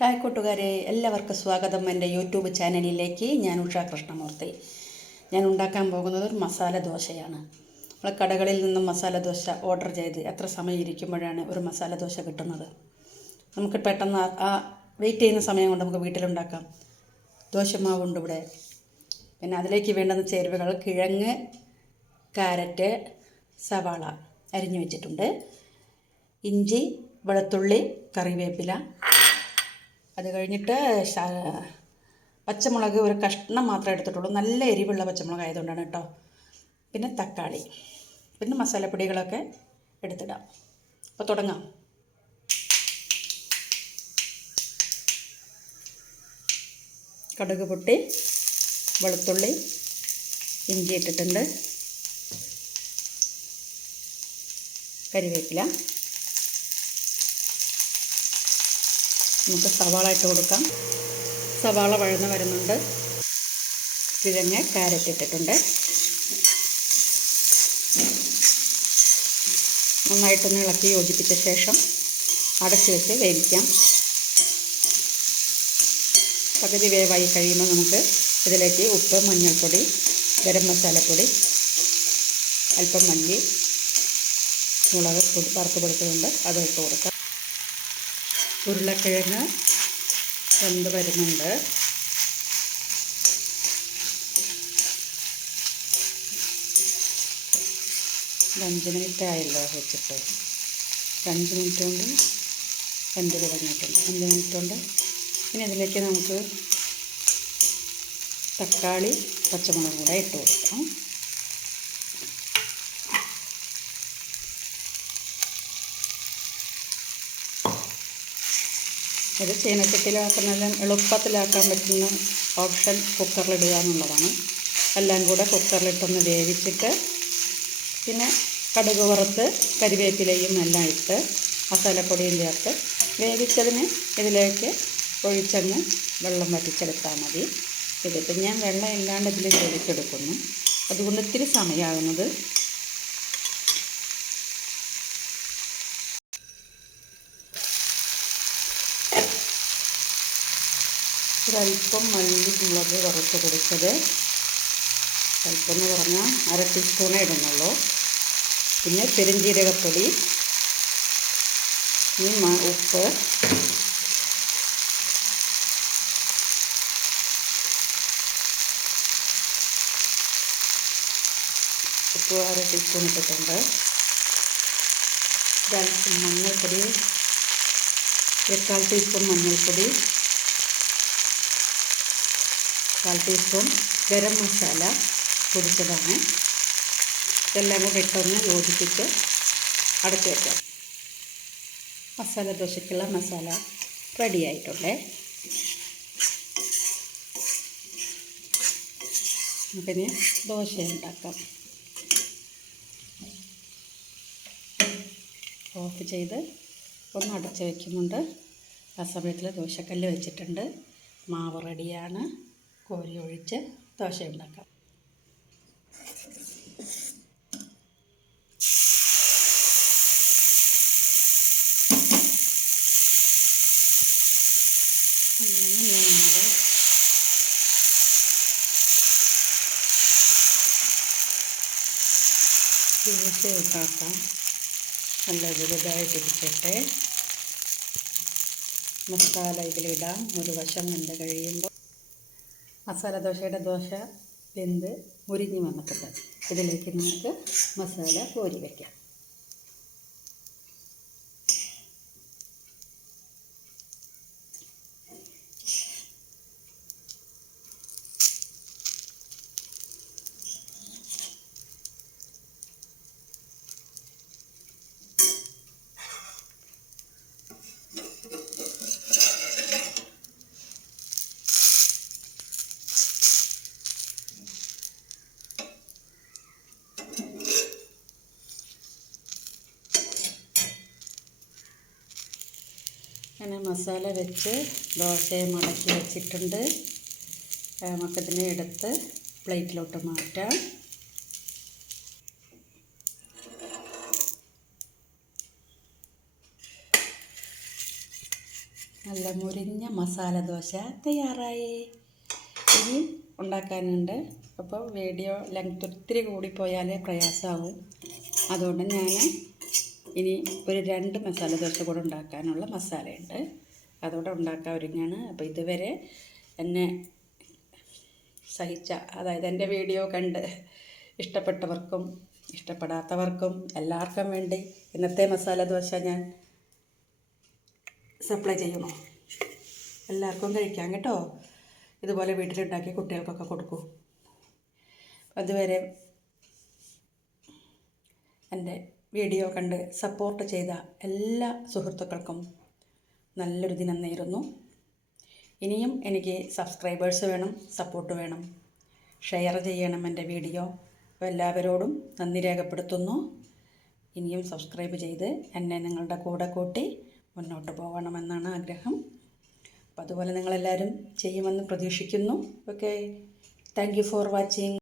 Hi കൂട്ടുകാരെ എല്ലാവർക്കും സ്വാഗതം എന്റെ യൂട്യൂബ് ചാനലിലേക്ക്. ഞാൻ ഉഷ കൃഷ്ണമൂർത്തി. ഞാൻ ഉണ്ടാക്കാൻ പോകുന്നത് ഒരു മസാല ദോശയാണ്. നമ്മൾ കടകളിൽ നിന്നും മസാല ദോശ ഓർഡർ ചെയ്ത് എത്ര സമയം ഇരിക്കുമ്പോഴാണ് ഒരു മസാല ദോശ കിട്ടുന്നത്? നമുക്ക് പെട്ടെന്ന് ആ- വെയിറ്റ് ചെയ്യുന്ന സമയം കൊണ്ട് നമുക്ക് വീട്ടിലുണ്ടാക്കാം. ദോശമാവുണ്ട് ഇവിടെ. പിന്നെ അതിലേക്ക് വേണ്ടുന്ന ചേരുവകൾ കിഴങ്ങ് കാരറ്റ് സവാള അരിഞ്ഞു വെച്ചിട്ടുണ്ട്. ഇഞ്ചി വെളുത്തുള്ളി കറിവേപ്പില അത് കഴിഞ്ഞിട്ട് പച്ചമുളക് ഒരു കഷ്ണം മാത്രമേ എടുത്തിട്ടുള്ളൂ. നല്ല എരിവുള്ള പച്ചമുളക് ആയതുകൊണ്ടാണ് കേട്ടോ. പിന്നെ തക്കാളി പിന്നെ മസാലപ്പൊടികളൊക്കെ എടുത്തിടാം. അപ്പോൾ തുടങ്ങാം. കടുക് പൊട്ടി വെളുത്തുള്ളി ഇഞ്ചി ഇട്ടിട്ടുണ്ട് കരിവേപ്പില. നമുക്ക് സവാള ഇട്ട് കൊടുക്കാം. സവാള വഴന്ന് വരുന്നുണ്ട്. കിഴങ്ങ് ക്യാരറ്റ് ഇട്ടിട്ടുണ്ട്. നന്നായിട്ടൊന്ന് ഇളക്കി യോജിപ്പിച്ച ശേഷം അടച്ചു വെച്ച് വേവിക്കാം. പകുതി വേവായി കഴിയുമ്പോൾ നമുക്ക് ഇതിലേക്ക് ഉപ്പ് മഞ്ഞൾപ്പൊടി ഗരം മസാലപ്പൊടി അല്പം മല്ലി മുളക് പൊടി വറുത്ത് കൊടുക്കുന്നുണ്ട് അത് ഇട്ട് കൊടുക്കാം. ഉരുളക്കിഴങ്ങ് വെന്ത് വരുന്നുണ്ട്. അഞ്ച് മിനിറ്റ് ആയല്ലോ വെച്ചിട്ട്. അഞ്ച് മിനിറ്റ് കൊണ്ട് വെന്ത് തുടങ്ങിയിട്ടുണ്ട്. അഞ്ച് മിനിറ്റ് കൊണ്ട് പിന്നെ ഇതിലേക്ക് നമുക്ക് തക്കാളി പച്ചമുളക് കൂടെ ഇട്ട് കൊടുക്കാം. ഇത് ചീനച്ചട്ടിയിലാക്കുന്നതിലും എളുപ്പത്തിലാക്കാൻ പറ്റുന്ന ഓപ്ഷൻ കുക്കറിലിടുക എന്നുള്ളതാണ് എല്ലാം കൂടെ കുക്കറിലിട്ടൊന്ന് വേവിച്ചിട്ട് പിന്നെ കടുക് വറുത്ത് കരിവേപ്പിലയും എല്ലാം ഇട്ട് മസാലപ്പൊടിയും ചേർത്ത് വേവിച്ചതിന് ഇതിലേക്ക് ഒഴിച്ചങ്ങ് വെള്ളം വറ്റിച്ചെടുത്താൽ മതി. ഇതിപ്പോൾ ഞാൻ വെള്ളം ഇല്ലാണ്ട് ഇതിൽ വേവിച്ചെടുക്കുന്നു. അതുകൊണ്ട് ഇത്തിരി സമയമാകുന്നത് ഒരല്പം മല്ലി മുളക് വറുത്ത് കൊടുത്തത്. അല്പം എന്ന് പറഞ്ഞാൽ അര ടീസ്പൂണേ ഇടുന്നുള്ളൂ. പിന്നെ പെരുംജീരകപ്പൊടി ഈ ഉപ്പ് ഉപ്പ് അര ടീസ്പൂൺ ഇട്ടിട്ടുണ്ട്. ഒരല്പം മഞ്ഞൾപ്പൊടി എക്കാൽ കാൽ ടീസ്പൂൺ മഞ്ഞൾപ്പൊടി കാൽ ടീസ്പൂൺ ഗരം മസാല പൊടിച്ചതാണ്. ഇതെല്ലാം കൂടി ഇട്ടൊന്ന് യോജിപ്പിച്ച് അടച്ചു വയ്ക്കാം മസാല ദോശയ്ക്കുള്ള മസാല റെഡി ആയിട്ടുണ്ട്. നമുക്കിനി ദോശ ഉണ്ടാക്കാം. ഓഫ് ചെയ്ത് ഒന്ന് അടച്ച് വയ്ക്കുന്നുണ്ട് ആ സമയത്തിൽ ദോശക്കല്ല് വെച്ചിട്ടുണ്ട്. മാവ് റെഡിയാണ് കോരി ഒഴിച്ച് ദോശ ഉണ്ടാക്കാം. ദോശ ഉണ്ടാക്കാം. നല്ല വലുതായിട്ടിരിക്കട്ടെ മസാല ഇതിലിടാം. ഒരു വശം വെന്ത് കഴിയുമ്പോൾ മസാല ദോശയുടെ ദോശ വെന്ത് മുരിഞ്ഞ് വന്നിട്ടുണ്ട്. ഇതിലേക്ക് നമുക്ക് മസാല കോരി വയ്ക്കാം. അങ്ങനെ മസാല വെച്ച് ദോശയെ മടക്കി വെച്ചിട്ടുണ്ട്. നമുക്കതിനെ എടുത്ത് പ്ലേറ്റിലോട്ട് മാറ്റാം. നല്ല മുരിഞ്ഞ മസാല ദോശ തയ്യാറായി. ഇനി ഉണ്ടാക്കാനുണ്ട്. അപ്പോൾ വീഡിയോ ലെങ്ത് ഒത്തിരി കൂടിപ്പോയാലേ പ്രയാസമാവും. അതുകൊണ്ട് ഞാൻ ഇനി ഒരു രണ്ട് മസാല ദോശ കൂടെ ഉണ്ടാക്കാനുള്ള മസാലയുണ്ട്. അതുകൂടെ ഉണ്ടാക്കാൻ ഒരുങ്ങാണ്. അപ്പോൾ ഇതുവരെ എന്നെ സഹിച്ച അതായത് എന്റെ വീഡിയോ കണ്ട് ഇഷ്ടപ്പെട്ടവർക്കും ഇഷ്ടപ്പെടാത്തവർക്കും എല്ലാവർക്കും വേണ്ടി ഇന്നത്തെ മസാല ദോശ ഞാൻ സപ്ലൈ ചെയ്യണോ എല്ലാവർക്കും കഴിക്കാം കേട്ടോ. ഇതുപോലെ വീട്ടിലുണ്ടാക്കി കുട്ടികൾക്കൊക്കെ കൊടുക്കൂ. അതുവരെ എന്റെ വീഡിയോ കണ്ട് സപ്പോർട്ട് ചെയ്ത എല്ലാ സുഹൃത്തുക്കൾക്കും നല്ലൊരു ദിനം നേരുന്നു. ഇനിയും എനിക്ക് സബ്സ്ക്രൈബേഴ്സ് വേണം സപ്പോർട്ട് വേണം. ഷെയർ ചെയ്യണം എന്റെ വീഡിയോ. അപ്പോൾ എല്ലാവരോടും നന്ദി രേഖപ്പെടുത്തുന്നു. ഇനിയും സബ്സ്ക്രൈബ് ചെയ്ത് എന്നെ നിങ്ങളുടെ കൂടെ കൂട്ടി മുന്നോട്ട് പോകണമെന്നാണ് ആഗ്രഹം. അപ്പോൾ അതുപോലെ നിങ്ങളെല്ലാവരും ചെയ്യുമെന്ന് പ്രതീക്ഷിക്കുന്നു. Okay thank for watching